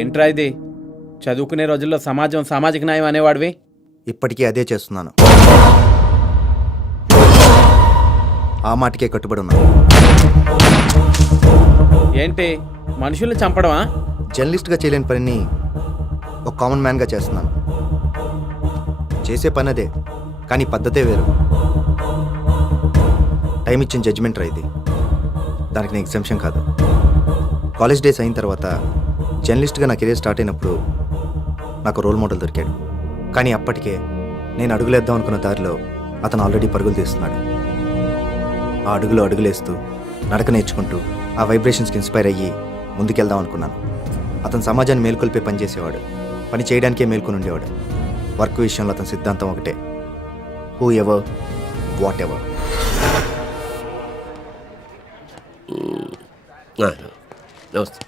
ఏంట్రా ఇది? చదువుకునే రోజుల్లో సమాజం సామాజిక న్యాయం అనేవాడివి. ఇప్పటికీ అదే చేస్తున్నాను. ఆ మాటకే కట్టుబడి ఉన్నాను. ఏంటి మనుషుల్ని చంపడమా? జర్నలిస్ట్గా చేయలేని పనిని ఒక కామన్ మ్యాన్గా చేస్తున్నాను. చేసే పని అదే, కానీ పద్ధతే వేరు. టైం ఇచ్చిన జడ్జిమెంట్ రా ఇది. దానికి నేను ఎగ్జామ్షన్ కాదు. కాలేజ్ డేస్ అయిన తర్వాత జర్నలిస్ట్గా నా కెరీర్ స్టార్ట్ అయినప్పుడు నాకు రోల్ మోడల్ దొరికాడు. కానీ అప్పటికే నేను అడుగులేద్దాం అనుకున్న దారిలో అతను ఆల్రెడీ పరుగులు తీస్తున్నాడు. ఆ అడుగులో అడుగులేస్తూ నడక నేర్చుకుంటూ ఆ వైబ్రేషన్స్కి ఇన్స్పైర్ అయ్యి ముందుకెళ్దాం అనుకున్నాను. అతను సమాజాన్ని మేల్కొల్పే పని చేసేవాడు. పని చేయడానికే మేల్కొని ఉండేవాడు. వర్క్ విషయంలో అతని సిద్ధాంతం ఒకటే: హూ ఎవర్ వాట్ ఎవర్. నమస్తే.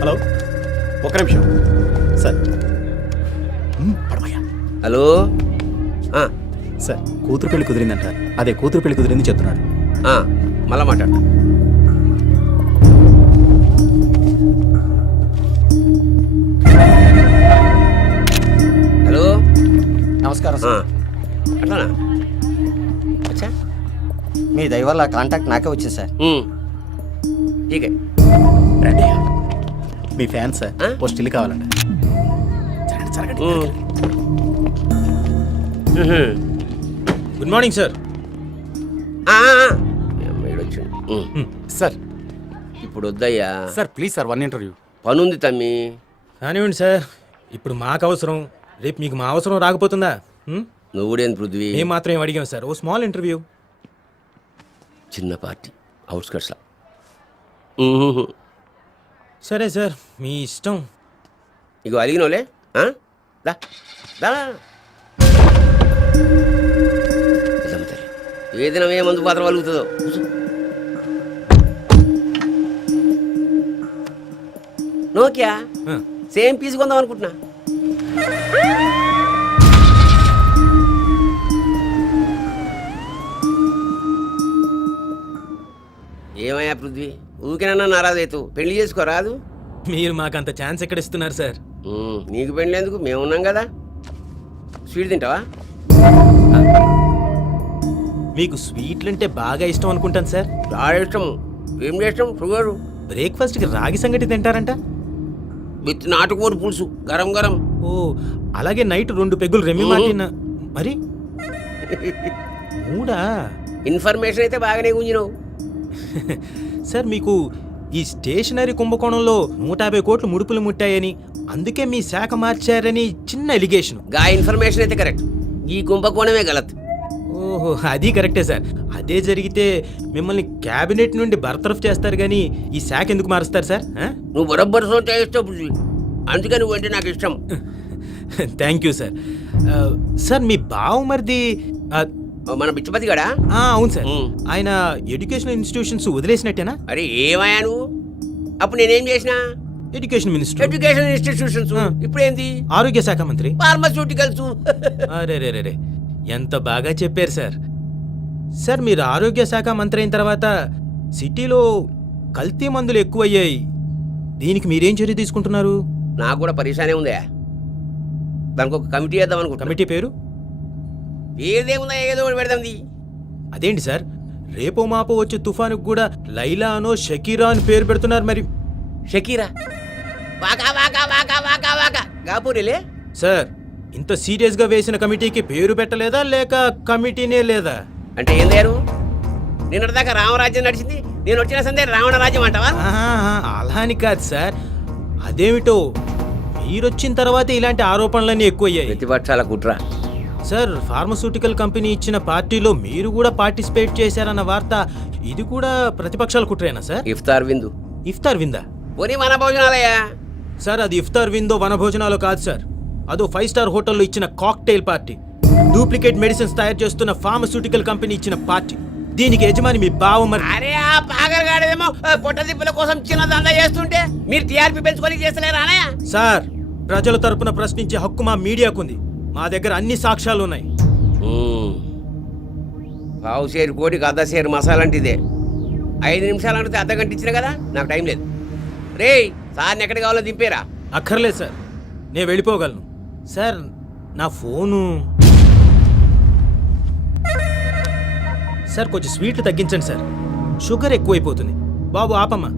హలో, ఒక్క నిమిషం సార్. పడమయ్యా. హలో. సార్, కూతురు పెళ్లి కుదిరిందంట. అదే కూతురు పెళ్లి కుదిరింది చెప్తున్నాడు. మళ్ళా మాట్లాడతా. హలో, నమస్కారం సార్. అట్లానా? అచ్చా, మీ దయ వల్ల కాంటాక్ట్ నాకే వచ్చింది సార్. ఠీకే. రండి, మీ ఫ్యాన్ సార్. ఓ స్టిల్ కావాలంట. జరగండి, జరగండి. Good morning sir. సార్ ఇప్పుడు వద్దయ్యా sir, please sir, one interview. పనుంది తమ్మి. కానివ్వండి సార్, ఇప్పుడు మాకు అవసరం, రేపు మీకు మా అవసరం రాకపోతుందా? నువ్వు కూడా ఏం పృథ్వీ? మేము మాత్రం ఏం అడిగాం సార్, ఓ స్మాల్ ఇంటర్వ్యూ. చిన్న పార్టీ, అవుట్స్కట్స్లా. సరే సార్, మీ ఇష్టం. ఇగో అడిగినోలే. దా దా. ఏ దినం ఏ మందు పాత్ర వలుగుతుందో. నోకియా సేమ్ పీస్ కొందాం అనుకుంటున్నా. ఏమయ్యా పృథ్వీ, ఊరికేనన్నా నారాజు అవుతావు. పెళ్లి చేసుకోరాదు? మీరు మాకంత ఛాన్స్ ఎక్కడ ఇస్తున్నారు సార్? నీకు పెళ్ళి ఎందుకు, మేమున్నాం కదా. స్వీట్ తింటావా? మీకు స్వీట్లు అంటే బాగా ఇష్టం అనుకుంటాను సార్. చాలా ఇష్టం. ఏం చేస్తాం? షుగరు. బ్రేక్ఫాస్ట్కి రాగి సంగటి తింటారంట. విత్ నాటుకోరు పులుసు, గరం గరం. ఓ, అలాగే నైట్ 2 పెగ్గులు రెమ్మి మాటిన. మరి మూడా? ఇన్ఫర్మేషన్ అయితే బాగానే గుంజినావు సార్. మీకు ఈ స్టేషనరీ కుంభకోణంలో 150 కోట్లు ముడుపులు ముట్టాయని, అందుకే మీ శాఖ మార్చారని చిన్న ఎలిగేషన్. గా ఇన్ఫర్మేషన్ అయితే కరెక్ట్, ఈ కుంభకోణమే గలత్. ఓహో, అది కరెక్టే సార్. అదే జరిగితే మిమ్మల్ని క్యాబినెట్ నుండి బర్తరఫ్ చేస్తారు కానీ ఈ శాఖ ఎందుకు మారుస్తారు సార్? నువ్వు బరబ్బర్ సోటే ఇష్టం, అందుకే నువ్వు అంటే నాకు ఇష్టం. Thank you sir. సార్, మీ బావమరిది మన బిచ్చపతి గడా? అవును సార్. ఆయన ఎడ్యుకేషనల్ ఇన్స్టిట్యూషన్స్ వదిలేసినట్టేనా? అరే ఏమయ్యా నువ్వు, అప్పుడు నేనేం చేసినా? Education minister. Education institutions. ఇప్పుడేంది? ఆరోగ్య శాఖ మంత్రి. ఫార్మాస్యూటికల్స్. అరే, ఎంత బాగా చెప్పారు సార్. సార్, మీరు ఆరోగ్య శాఖ మంత్రి అయిన తర్వాత సిటీలో కల్తీ మందులు ఎక్కువయ్యాయి. దీనికి మీరేం చర్య తీసుకుంటున్నారు? నాకు కూడా పరిశానే ఉందా, దానికి ఒక కమిటీ వేద్దాం అనుకుంటా. కమిటీ పేరు? ఏదేముందా, ఏదో ఒకటి పెడదాంది. అదేంటి సార్, రేపో మాపో వచ్చే తుఫానుకు కూడా లైలా అనో షకీరా అని పేరు పెడుతున్నారు. మరి షకీరా వాకా వాకా వాకా వాకా వాకా గాపూరిలే. సార్, ఇంత సీరియస్ గా వేసిన కమిటీకి పేరు పెట్టలేదా, లేక కమిటీనే లేదా? అంటే ఏం లేరు, నిన్నటిదాకా రామరాజ్యం నడిచింది, నేను వచ్చిన సందే రావణ రాజ్యం అంటావా? అలా అని కాదు సార్. అదేమిటో మీరొచ్చిన తర్వాత ఇలాంటి ఆరోపణలన్నీ ఎక్కువయ్యాయి. ప్రతిపక్షాల కుట్ర. సార్, ఫార్మస్యూటికల్ కంపెనీ ఇచ్చిన పార్టీలో మీరు కూడా పార్టిసిపేట్ చేశారన్న వార్త, ఇది కూడా ప్రతిపక్షాల కుట్రేనా సార్? ఇఫ్తార్ విందు. ఇఫ్తార్ విందా? పోనీ మన భోజనాలయ్యా. సార్, అది ఇఫ్తార్ విందో వనభోజనాలు కాదు సార్. అదో 5 స్టార్ హోటల్లో ఇచ్చిన కాక్టైల్ పార్టీ. డూప్లికేట్ మెడిసిన్స్ తయారు చేస్తున్న ఫార్మస్యూటికల్ కంపెనీ ఇచ్చిన పార్టీ. దీనికి యజమాని మీ బావ. మరి అరే ఆ పాగరగాడేమో పొట్ట దిప్పుల కోసం చిన్న దందా చేస్తుంటే మీరు టీఆర్పీ పెంచుకొని చేస్తలేరా? సార్, ప్రజల తరపున ప్రశ్నించే హక్కు మా మీడియాకుంది. మా దగ్గర అన్ని సాక్ష్యాలు ఉన్నాయి. పావు సేరు కోడికి అర్ధ సేరు మసాలా అంటే ఇదే 5 నిమిషాలు అంటే అర్ధగంట ఇచ్చిన కదా నాకు టైం లేదు. రేయ్ సార్ని ఎక్కడికి కావాలో దింపేరా. అక్కర్లేదు సార్, నేను వెళ్ళిపోగలను. సార్ నా ఫోను సార్ కొంచెం స్వీట్లు తగ్గించండి సార్, షుగర్ ఎక్కువైపోతుంది. బాబు ఆపమ్మా.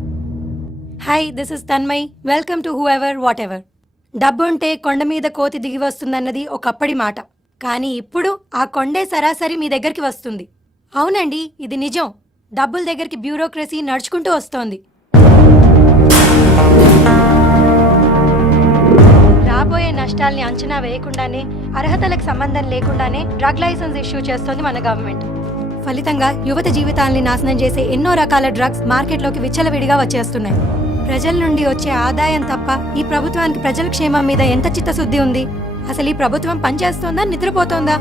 Hi, this is Tanmay. Welcome to whoever whatever. డబ్బు ఉంటే కొండ మీద కోతి దిగి వస్తుందన్నది ఒకప్పటి మాట. కానీ ఇప్పుడు ఆ కొండే సరాసరి మీ దగ్గరికి వస్తుంది. అవునండి, ఇది నిజం. డబ్బుల దగ్గరికి బ్యూరోక్రసీ నడుచుకుంటూ వస్తోంది. రాబోయే నష్టాల్ని అంచనా వేయకుండానే, అర్హతలకు సంబంధం లేకుండానే డ్రగ్ లైసెన్స్ ఇష్యూ చేస్తోంది మన గవర్నమెంట్. ఫలితంగా యువత జీవితాల్ని నాశనం చేసే ఎన్నో రకాల డ్రగ్స్ మార్కెట్లోకి విచ్చలవిడిగా వచ్చేస్తున్నాయి. ప్రజల నుండి వచ్చే ఆదాయం తప్ప ఈ ప్రభుత్వానికి ప్రజల క్షేమం మీద ఎంత చిత్తశుద్ధి ఉంది? అసలు ఈ ప్రభుత్వం పనిచేస్తోందా, నిద్రపోతోందా?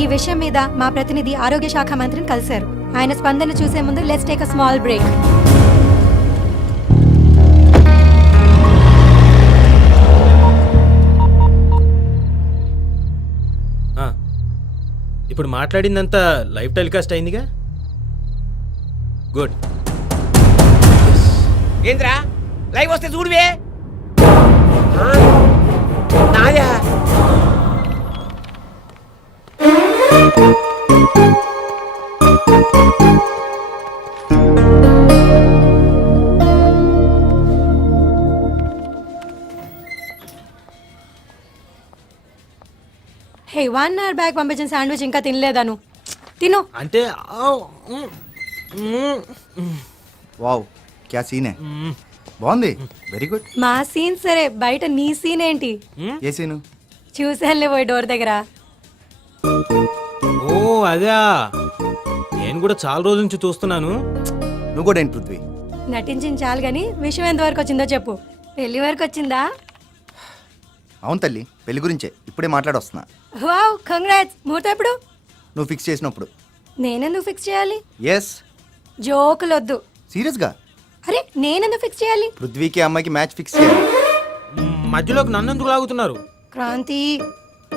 ఈ విషయం మీద మా ప్రతినిధి ఆరోగ్య శాఖ మంత్రిని కలిశారు. ఆయన స్పందన చూసే ముందు let's take a small break. ఇప్పుడు మాట్లాడిందంతా లైవ్ టెలికాస్ట్ అయిందిగా. గుడ్. ఏంద్రా లైవ్ వస్తే చూడువే. నాయా హే, 1 hour బ్యాక్ పంపించిన శాండ్విచ్ ఇంకా తినలేదాను. తిను. అంటే వావ్, క్యా సీన్ హై. బాగుంది, వెరీ గుడ్. మా సీన్ సరే, బయట నీ సీన్ ఏంటి? ఏ సీను? చూసానులే పోయి డోర్ దగ్గర. ఓ అదా, నేను కూడా చాలా రోజుల నుంచి చూస్తున్నాను. నువ్వు కూడా ఏంటి పృథ్వీ? నటించింది చాలు గాని విషయం ఎంతవరకు వచ్చిందో చెప్పు. పెళ్లి వరకు వచ్చిందా? అవును తల్లి, పెళ్లి గురించే ఇప్పుడే మాట్లాడొస్తున్నా. Wow, congrats. ముహూర్తం ఎప్పుడు? నువ్వు ఫిక్స్ చేసినప్పుడు. నేనెందుకు ఫిక్స్ చేయాలి? ఎస్. జోకులొద్దు. సీరియస్గా? అరే, నేనెందుకు ఫిక్స్ చేయాలి? పృథ్వీకి అమ్మాయికి మ్యాచ్ ఫిక్స్ చేయాలి. మధ్యలోకి నన్నెందుకు లాగుతున్నారు? క్రాంతి.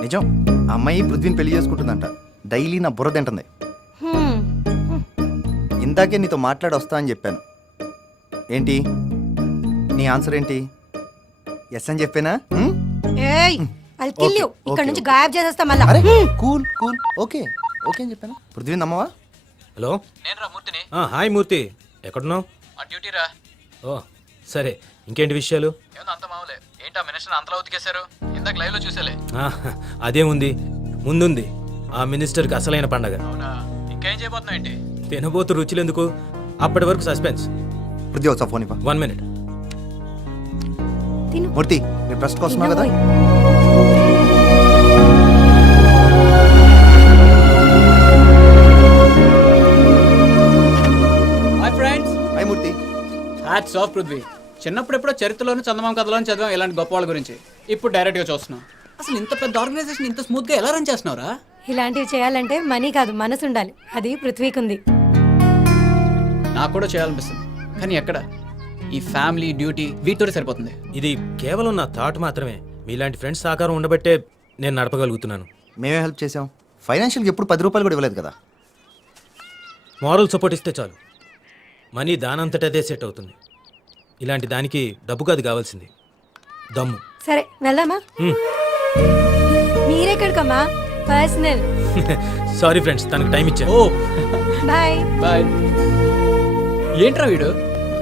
నిజం, ఆ అమ్మాయి పృథ్వీని పెళ్లి చేసుకుంటుందంట. డైలీ నా బుర్ర తింటుంది. హ్మ్. ఇందాకే నీతో మాట్లాడి వస్తా అని చెప్పాను. ఏంటి నీ ఆన్సర్ ఏంటి? ఎస్ అని చెప్పానా? ఏయ్, I'll kill you. ఓకే, ఇక్కడ ఓకే, నుంచి ఓకే. గాయబ్ చేసేస్తా మళ్ళా. అరే కూల్ కూల్, ఓకే ఓకే అని చెప్పాను. పృథ్వీ నమ్మవా? హలో. నేను రా మూర్తిని. హాయ్ మూర్తి, ఎక్కడున్నావు? ఆ డ్యూటీ రా. ఓ సరే, ఇంకేంటి విషయాలు? ఏమన్నా అంత మామూలే. ఏంటా మినిస్టర్ అంతలా ఉతికేశారు? ఇందాక లైవ్ లో చూసేలే. అదేముంది, ముందుంది ఆ మినిస్టర్కి అసలైన పండగ. అవునా? ఇంకేం చేయబోతున్నావు ఏంటి? తినబోతు రుచులెందుకు, అప్పటి వరకు సస్పెన్స్. పృథ్వీ ఒకసారి ఫోన్ ఇవ్వ. 1 minute. తిను. మూర్తి, మీరు ట్రస్ట్ కోసం కదా? Hi friends. Hi Murthy. Hats off Prithvi. చిన్నప్పుడు ఎప్పుడో చరిత్రలోను చందమామ కథలోని చదివాం ఇలాంటి గొప్ప వాళ్ళ గురించి. ఇప్పుడు డైరెక్ట్గా చూస్తున్నాం. అసలు ఇంత పెద్ద ఆర్గనైజేషన్ ఇంత స్మూత్గా ఎలా రన్ చేస్తున్నావురా? ఇలాంటివి చేయాలంటే మనీ కాదు, మనసు ఉండాలి. అది పృథ్వీకి ఉంది. నాకు కూడా చేయాలనిపిస్తుంది, కానీ ఎక్కడ? ఈ ఫ్యామిలీ డ్యూటీ వీటితోనే సరిపోతుంది. ఇది కేవలం నా థాట్ మాత్రమే. మీలాంటి ఫ్రెండ్స్ సహకారం ఉండబట్టే నేను నడపగలుగుతున్నాను. మేమే హెల్ప్ చేసాం. ఫైనాన్షియల్గా ఎప్పుడు 10 రూపాయలు కూడా ఇవ్వలేదు కదా. మారల్ సపోర్ట్ ఇస్తే చాలు, మనీ దానంతటదే సెట్ అవుతుంది. ఇలాంటి దానికి డబ్బు కాదు కావాల్సింది, దమ్ము. సరే వెళ్దామా? మీరెక్కడికమ్మా? పర్సనల్. సారీ ఫ్రెండ్స్, తనకు టైం ఇచ్చాను. Oh bye. బాయ్. ఏంట్రా వీడు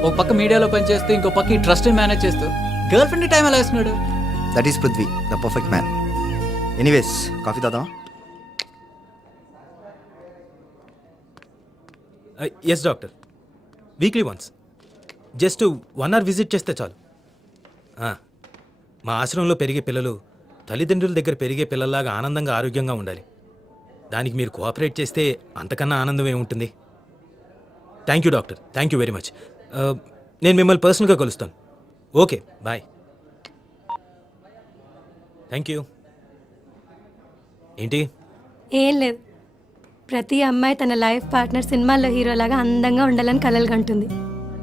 ఒక పక్క మీడియాలో పనిచేస్తూ ఇంకో పక్క ఈ ట్రస్ట్ మేనేజ్ చేస్తూ గర్ల్ ఫ్రెండ్ టైం ఎలా వేస్తున్నాడు? That is Prithvi, the perfect man. Anyways, coffee తాదా? Yes doctor, weekly once. Just 1 hour visit చేస్తే చాలు. మా ఆశ్రమంలో పెరిగే పిల్లలు తల్లిదండ్రుల దగ్గర పెరిగే పిల్లల్లాగా ఆనందంగా ఆరోగ్యంగా ఉండాలి. దానికి మీరు కోఆపరేట్ చేస్తే అంతకన్నా ఆనందం ఏముంటుంది. Thank you doctor, thank you very much. నేను మిమ్మల్ని పర్సనల్గా కలుస్తాను. Okay bye. Thank you. ఏంటి? ఏం లేదు, ప్రతి అమ్మాయి తన లైఫ్ పార్ట్నర్ సినిమాల్లో హీరోలాగా అందంగా ఉండాలని కలలు కంటుంది.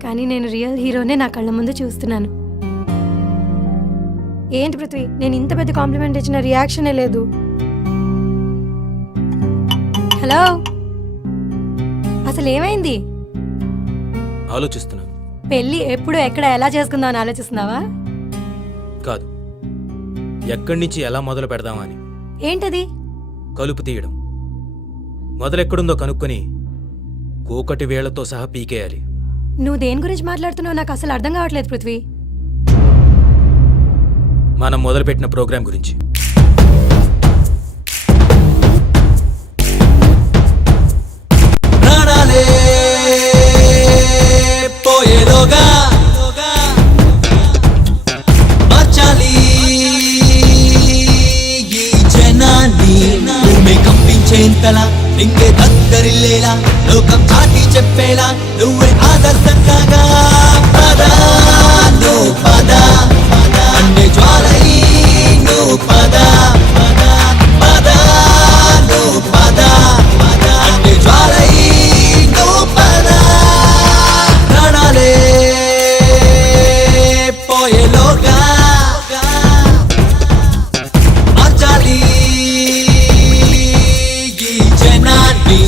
కానీ నేను రియల్ హీరోనే నా కళ్ళ ముందు చూస్తున్నాను. ఏంటి పృథ్వీ, నేను ఇంత పెద్ద కాంప్లిమెంట్ ఇచ్చిన రియాక్షనే లేదు. హలో, అసలు ఏమైంది? ఆలోచిస్తున్నాను. పెళ్లి ఎప్పుడు ఎక్కడ ఎలా చేసుకుందాం అని ఆలోచిస్తున్నావా? కాదు, ఎక్కడి నుంచి ఎలా మొదలు పెడదామని. ఏంటది? కలుపు తీయడం. మొదలెక్కడుందో కనుక్కొని కోకటి వేళ్లతో సహా పీకేయాలి. నువ్వు దేని గురించి మాట్లాడుతున్నావు నాకు అసలు అర్థం కావట్లేదు పృథ్వీ. మనం మొదలుపెట్టిన ప్రోగ్రాం గురించి. ప్రాణాలే పోయేలోగా మార్చాలి ఈ జనాన్ని. భూమి కంపించేంతలా నింగే దగ్గరిల్లేలా లోకం చాటి చెప్పేలా నువ్వే ఆదర్శం కాగా. పద నువ్వు పద అన్నే జ్వాలై నువ్వు పద పద నువ్వు పద అన్నే జ్వాలై నువ్వు పద. ప్రాణాలే పోయేలోగా మార్చాలి ఈ జనాన్ని.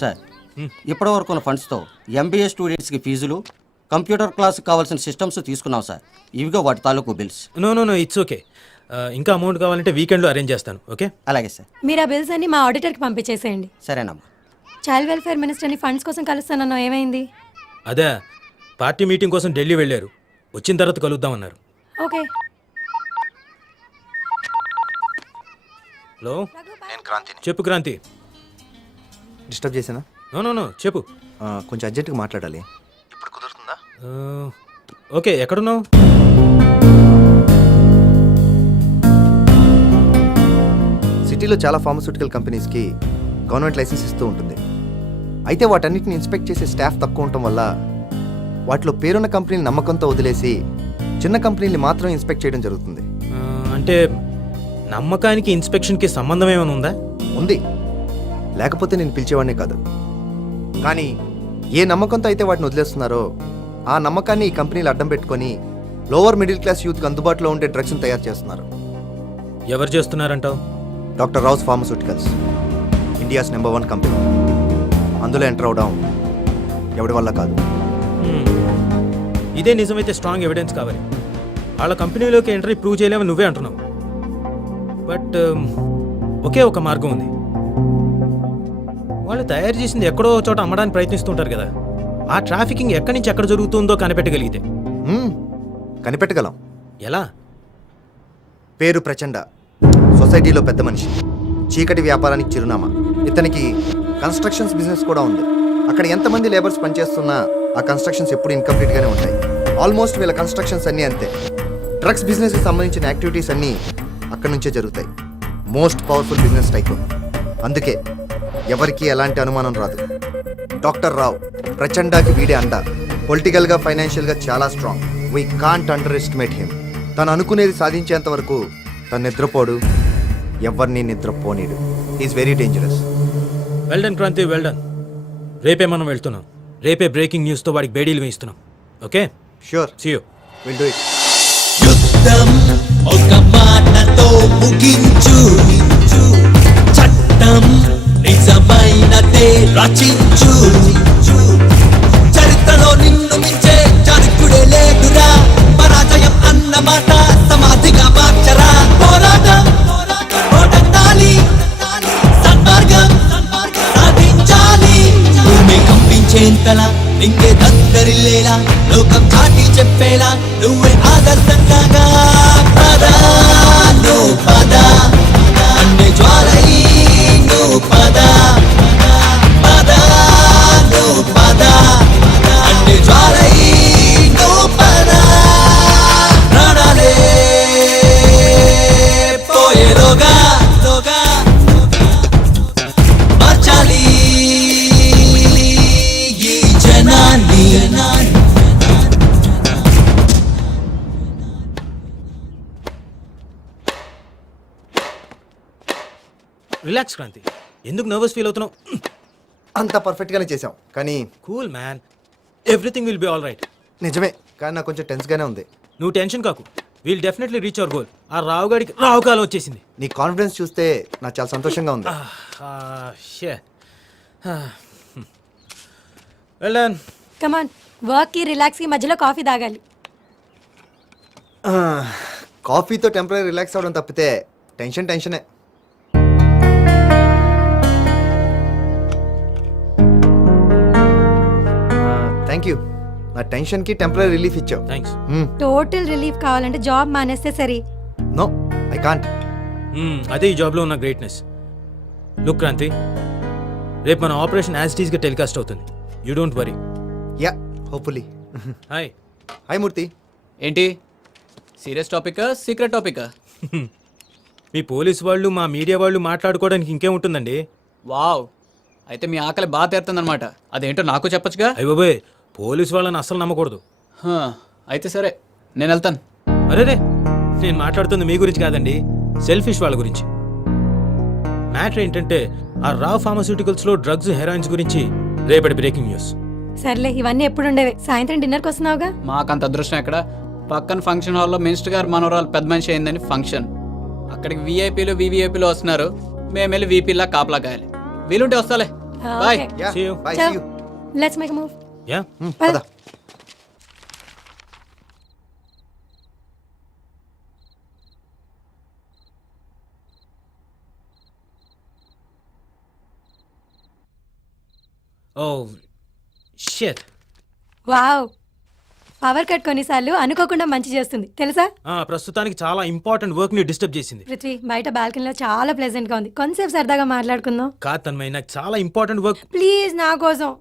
సార్, ఇప్పటి వరకు ఉన్న ఫండ్స్తో ఎంబీఏ స్టూడెంట్స్కి ఫీజులు, కంప్యూటర్ క్లాస్కి కావాల్సిన సిస్టమ్స్ తీసుకున్నాం సార్. ఇవిగో వాటి తాలూకు బిల్స్. No it's okay. ఇంకా అమౌంట్ కావాలంటే వీకెండ్లో అరేంజ్ చేస్తాను. ఓకే? అలాగే సార్. మీరు ఆ బిల్స్ అన్ని మా ఆడిటర్కి పంపించేసేయండి. సరేనమ్మా. చైల్డ్ వెల్ఫేర్ మినిస్టర్ని ఫండ్స్ కోసం కలుస్తానన్నా ఏమైంది? అదే, పార్టీ మీటింగ్ కోసం ఢిల్లీ వెళ్ళారు. వచ్చిన తర్వాత కలుద్దామన్నారు. ఓకే. హలో, నేను క్రాంతిని. చెప్పు క్రాంతి. డిస్టర్బ్ చేశానా? నో చెప్పు. కొంచెం అర్జెంటుగా మాట్లాడాలి. ఇప్పుడు కుదురుతుందా? ఓకే, ఎక్కడున్నావు? సిటీలో చాలా ఫార్మస్యూటికల్ కంపెనీస్కి గవర్నమెంట్ లైసెన్స్ ఇస్తూ ఉంటుంది. అయితే వాటన్నిటిని ఇన్స్పెక్ట్ చేసే స్టాఫ్ తక్కువ ఉండటం వల్ల వాటిలో పేరున్న కంపెనీని నమ్మకంతో వదిలేసి చిన్న కంపెనీని మాత్రం ఇన్స్పెక్ట్ చేయడం జరుగుతుంది. అంటే నమ్మకానికి ఇన్స్పెక్షన్కి సంబంధం ఏమైనా ఉందా? ఉంది, లేకపోతే నేను పిలిచేవాడినే కాదు. కానీ ఏ నమ్మకంతో అయితే వాటిని వదిలేస్తున్నారో ఆ నమ్మకాన్ని ఈ కంపెనీలు అడ్డం పెట్టుకొని లోవర్ మిడిల్ క్లాస్ యూత్కి అందుబాటులో ఉండే డ్రగ్స్ని తయారు చేస్తున్నారు. ఎవరు చేస్తున్నారంటావు? Doctor Rao's pharmaceuticals, India's number 1 company. అందులో ఎంటర్ అవడం ఎవడి వల్ల కాదు. ఇదే నిజమైతే స్ట్రాంగ్ ఎవిడెన్స్ కావాలి. వాళ్ళ కంపెనీలోకి ఎంట్రీ ప్రూవ్ చేయలేమని నువ్వే అంటున్నావు. బట్ ఒకే ఒక మార్గం ఉంది. వాళ్ళు తయారు చేసింది ఎక్కడో చోట అమ్మడానికి ప్రయత్నిస్తుంటారు కదా, ఆ ట్రాఫికింగ్ ఎక్కడి నుంచి ఎక్కడ జరుగుతుందో కనిపెట్టగలిగితే. కనిపెట్టగలం. ఎలా? పేరు ప్రచండ, సొసైటీలో పెద్ద మనిషి, చీకటి వ్యాపారానికి చిరునామా. ఇతనికి కన్స్ట్రక్షన్స్ బిజినెస్ కూడా ఉంది. అక్కడ ఎంతమంది లేబర్స్ పనిచేస్తున్నా ఆ కన్స్ట్రక్షన్స్ ఎప్పుడు ఇన్కంప్లీట్గానే ఉంటాయి. ఆల్మోస్ట్ వీళ్ళ కన్స్ట్రక్షన్స్ అన్నీ అంతే. డ్రగ్స్ బిజినెస్కి సంబంధించిన యాక్టివిటీస్ అన్నీ అక్కడి నుంచే జరుగుతాయి. Most powerful business type. అందుకే ఎవరికి ఎలాంటి అనుమానం రాదు. డాక్టర్ రావు ప్రచండాకి వీడే అండ. పొలిటికల్గా, ఫైనాన్షియల్గా చాలా strong. We can't underestimate him. తను అనుకునేది సాధించేంత వరకు తను నిద్రపోడు, ఎవరిని నిద్రపోనీడు. Is very dangerous. Well done Kranthi, well done. రేపే మనం వెళ్తున్నాం. రేపే బ్రేకింగ్ న్యూస్తో వాడికి బేడీలు వేయిస్తున్నాం. Okay? Sure, see you. Will do it. యుద్ధం ఒక మాటతో ముగించు, చట్టం నిజమైనదే రచించు. చరిత్రలో నిన్ను మించే చరిత్రుడే లేదురా. పరాజయం అన్న మాట సమాధిగా మార్చరా. పోరాటం పోరాటాలి, సన్మార్గం సాధించాలి. భూమి కంపించేంతలా నింగే దగ్గరిల్లేలా లోకం చాటి చెప్పేలా నువ్వే ఆదర్శం కాగా. పద నువ్వు పద అన్నే జ్వాలై నువ్వు పద పద నువ్వు పద అన్నే జ్వాలై నువ్వు పద. ప్రాణాలే పోయేలోగా రిలాక్స్ క్రాంతి. ఎందుకు నర్వస్ ఫీల్ అవుతున్నావు? అంత పర్ఫెక్ట్గానే చేసాం, కానీ cool man, everything will be all right. నిజమే, కానీ నాకు కొంచెం టెన్స్గానే ఉంది. నువ్వు టెన్షన్ కాకు, will definitely reach our goal. ఆ రావుగాడికి రావు కాలం వచ్చేసింది. నీ కాన్ఫిడెన్స్ చూస్తే నాకు చాలా సంతోషంగా ఉంది. Well done. కమాన్, వర్క్కి రిలాక్స్కి మధ్యలో కాఫీ తాగాలి. కాఫీతో టెంపరీ రిలాక్స్ అవ్వడం తప్పితే టెన్షనే. థ్యాంక్ యూ, నా టెన్షన్కి టెంపరీ రిలీఫ్ ఇచ్చావు. థ్యాంక్స్. టోటల్ రిలీఫ్ కావాలంటే జాబ్ మానేస్తే సరే. No, I can't. అదే ఈ జాబ్లో ఉన్న గ్రేట్నెస్. లుక్ క్రాంతి, రేపు మన ఆపరేషన్ యాజ్ టీజ్గా టెలికాస్ట్ అవుతుంది. You don't worry. Yeah, hopefully. Hi. Hi Murthy. ఏంటి సీరియస్ టాపిక్ సీక్రెట్ టాపిక్? మీ పోలీస్ వాళ్ళు మా మీడియా వాళ్ళు మాట్లాడుకోవడానికి ఇంకేముంటుందండి? వావ్, అయితే మీ ఆకలి బాగా తీరుతుందన్నమాట. అదేంటో నాకు చెప్పొచ్చుగా. అయ్య బాబోయ్, పోలీస్ వాళ్ళని అస్సలు నమ్మకూడదు. అయితే సరే, నేను వెళ్తాను. అరే నేను మాట్లాడుతుంది మీ గురించి కాదండి, సెల్ఫిష్ వాళ్ళ గురించి. మ్యాటర్ ఏంటంటే ఆ రావ్ ఫార్మాస్యూటికల్స్లో డ్రగ్స్, హెరాయిన్స్ గురించి రేపటి బ్రేకింగ్ న్యూస్. సర్లే, ఇవన్నీ ఎప్పుడు ఉండేవి. సాయంత్రం డిన్నర్కి వస్తున్నావుగా. మాకంత అదృష్టం ఎక్కడ? పక్కన ఫంక్షన్ హాల్లో మినిస్టర్ గారు మనవరాలు పెద్ద మనిషి అయిందని ఫంక్షన్. అక్కడికి వీఐపీలు వివిఐపీలు వస్తున్నారు. మేము వెళ్ళి వీపీలా కాపలా కాయాలి. వీలుంటే వస్తాలే. Bye. Yeah, See you. Bye, see you. Let's make move. Yeah. పద. Oh shit. Wow, power cut కొన్నిసార్లు అనుకోకుండా మంచి చేస్తుంది తెలుసా. ప్రస్తుతానికి చాలా ఇంపార్టెంట్ వర్క్ ని డిస్టర్బ్ చేసింది. పృథ్వీ, బయట బాల్కనీలో చాలా ప్లెజెంట్ గా ఉంది. కొంతసేపు సరదాగా మాట్లాడుకుందాం. కాదు తన్మయ్య, నాకు చాలా ఇంపార్టెంట్ వర్క్. ప్లీజ్, నా కోసం.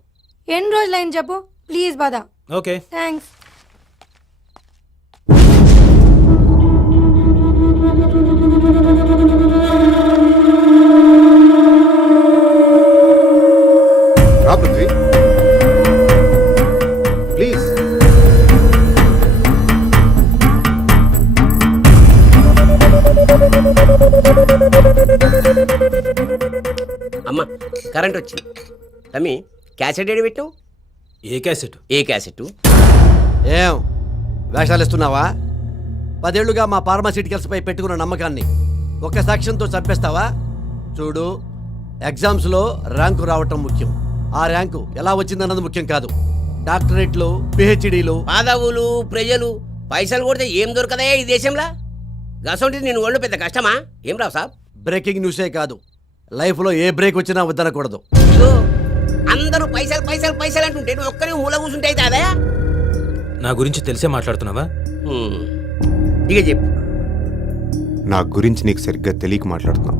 ఎన్ని రోజులు అయింది చెప్పు. ప్లీజ్ పద. ఓకే. థ్యాంక్స్. రా పృథ్వీ, ప్లీజ్. అమ్మ, కరెంట్ వచ్చింది. తమ్మి, క్యాసెట్ ఏడు పెట్టావు? ఏ క్యాసెట్? ఏ క్యాసెట్? ఏం వేషాలు ఇస్తున్నావా? 10 ఏళ్లుగా మా ఫార్మాసిటికల్స్పై పెట్టుకున్న నమ్మకాన్ని ఒక సాక్ష్యంతో చంపేస్తావా? చూడు, ఎగ్జామ్స్లో ర్యాంకు రావటం ముఖ్యం. ఆ ర్యాంకు ఎలా వచ్చిందన్నది ముఖ్యం కాదు. డాక్టరేట్లు, పిహెచ్డీలు, పాదవులు, ప్రజలు పైసలు కొడితే ఏం దొరకదా ఈ దేశంలో? గసంటి నేను ఒళ్ళు పెద్ద కష్టమా? ఏం రావు సాబ్? బ్రేకింగ్ న్యూసే కాదు, లైఫ్లో ఏ బ్రేక్ వచ్చినా వద్దనకూడదు. ఇదిగో, అందరూ పైసలు పైసలు పైసలు అంటుంటే నువ్వు ఒక్కనే మూల కూర్చుంటే అయితే అదే. నా గురించి తెలిసే మాట్లాడుతున్నావా? ఇక చెప్పు. నా గురించి నీకు సరిగ్గా తెలియక మాట్లాడుతున్నావు.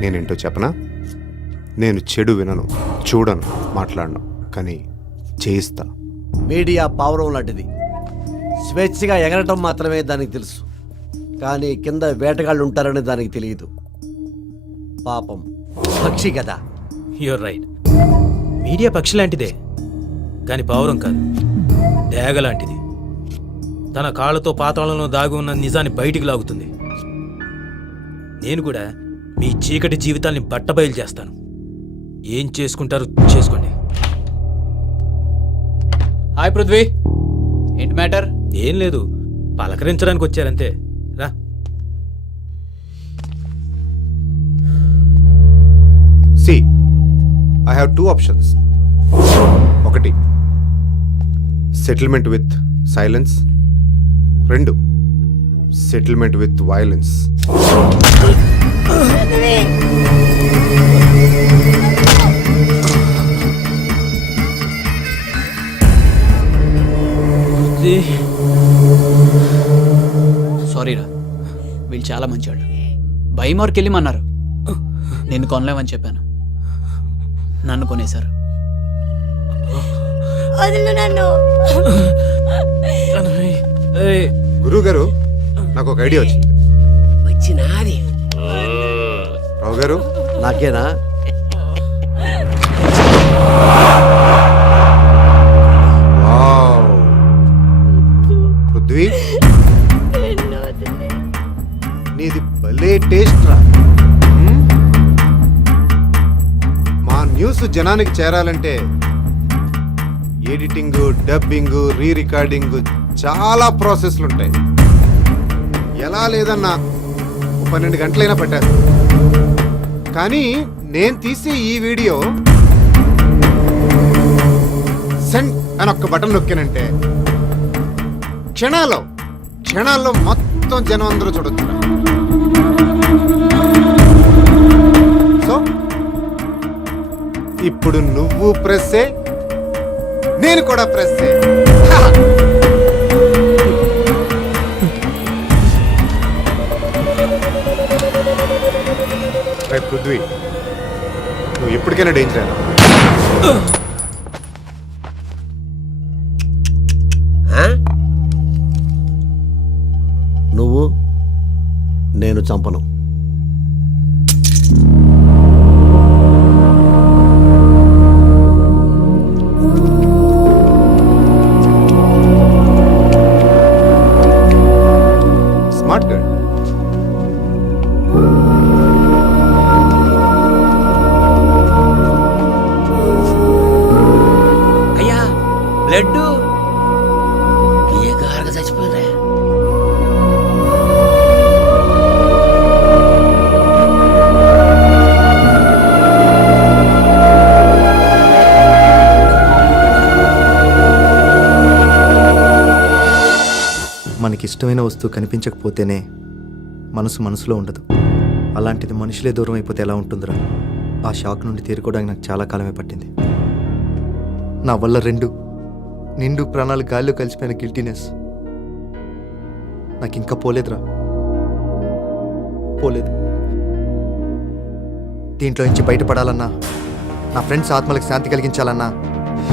నేనేంటో చెప్పనా? నేను చెడు వినను, చూడను, మాట్లాడను, కానీ చేయిస్తా. మీడియా పావురం లాంటిది. స్వేచ్ఛగా ఎగరటం మాత్రమే దానికి తెలుసు, కానీ కింద వేటగాళ్ళు ఉంటారని దానికి తెలియదు. పాపం, పక్షి కదా. You're right. మీడియా పక్షి లాంటిదే, కానీ పావురం కాదు, డేగ లాంటిది. తన కాళ్ళతో పాతాళంలో దాగి ఉన్న నిజాన్ని బయటికి లాగుతుంది. నేను కూడా మీ చీకటి జీవితాల్ని బట్టబయలు చేస్తాను. ఏం చేసుకుంటారో చేసుకోండి. హాయ్ పృథ్వీ, ఏంటి మ్యాటర్? ఏం లేదు, పలకరించడానికి వచ్చారంతే. రా. See, I have 2 options. ఒకటి, settlement with silence. 2, settlement with violence. సారీరా, వీళ్ళు చాలా మంచివాళ్ళు. భయమోర్కి వెళ్ళిమన్నారు, నేను కొనలేమని చెప్పాను. నన్ను కొనేశారు. వదిలు నన్ను. గురువు గారు, నాకు ఒక ఐడియా వచ్చింది. వచ్చినాది. రావు గారు, నాకేనా? వావ్. పృథ్వీ, నీది భలే టేస్ట్ రా. న్యూస్ జనానికి చేరాలంటే ఎడిటింగ్, డబ్బింగ్, రీ రికార్డింగ్ చాలా ప్రాసెస్లు ఉంటాయి. ఎలా లేదన్నా 12 గంటలైనా పట్టారు. కానీ నేను తీసే ఈ వీడియో సెండ్ అని ఒక్క బటన్ నొక్కానంటే క్షణాల్లో మొత్తం జనం అందరూ చూడొచ్చు. సో ఇప్పుడు నువ్వు ప్రెస్సే, నేను కూడా ప్రెస్సే. పృథ్వీ, నువ్వు ఎప్పటికైనా డేంజర్. నువ్వు నేను చంపను. Smart girl. అయ్యా బ్లడ్ ఏ గారగా చచ్చిపోయినా. మనకిష్టమైన వస్తువు కనిపించకపోతేనే మనసులో ఉండదు. అలాంటిది మనుషులే దూరం అయిపోతే ఎలా ఉంటుందిరా? ఆ షాక్ నుండి తేరుకోవడానికి నాకు చాలా కాలమే పట్టింది. నా వల్ల నిండు ప్రాణాలు గాల్లో కలిసిపోయిన గిల్టీనెస్ నాకు ఇంకా పోలేదు. దీంట్లో నుంచి బయటపడాలన్నా, నా ఫ్రెండ్స్ ఆత్మలకు శాంతి కలిగించాలన్నా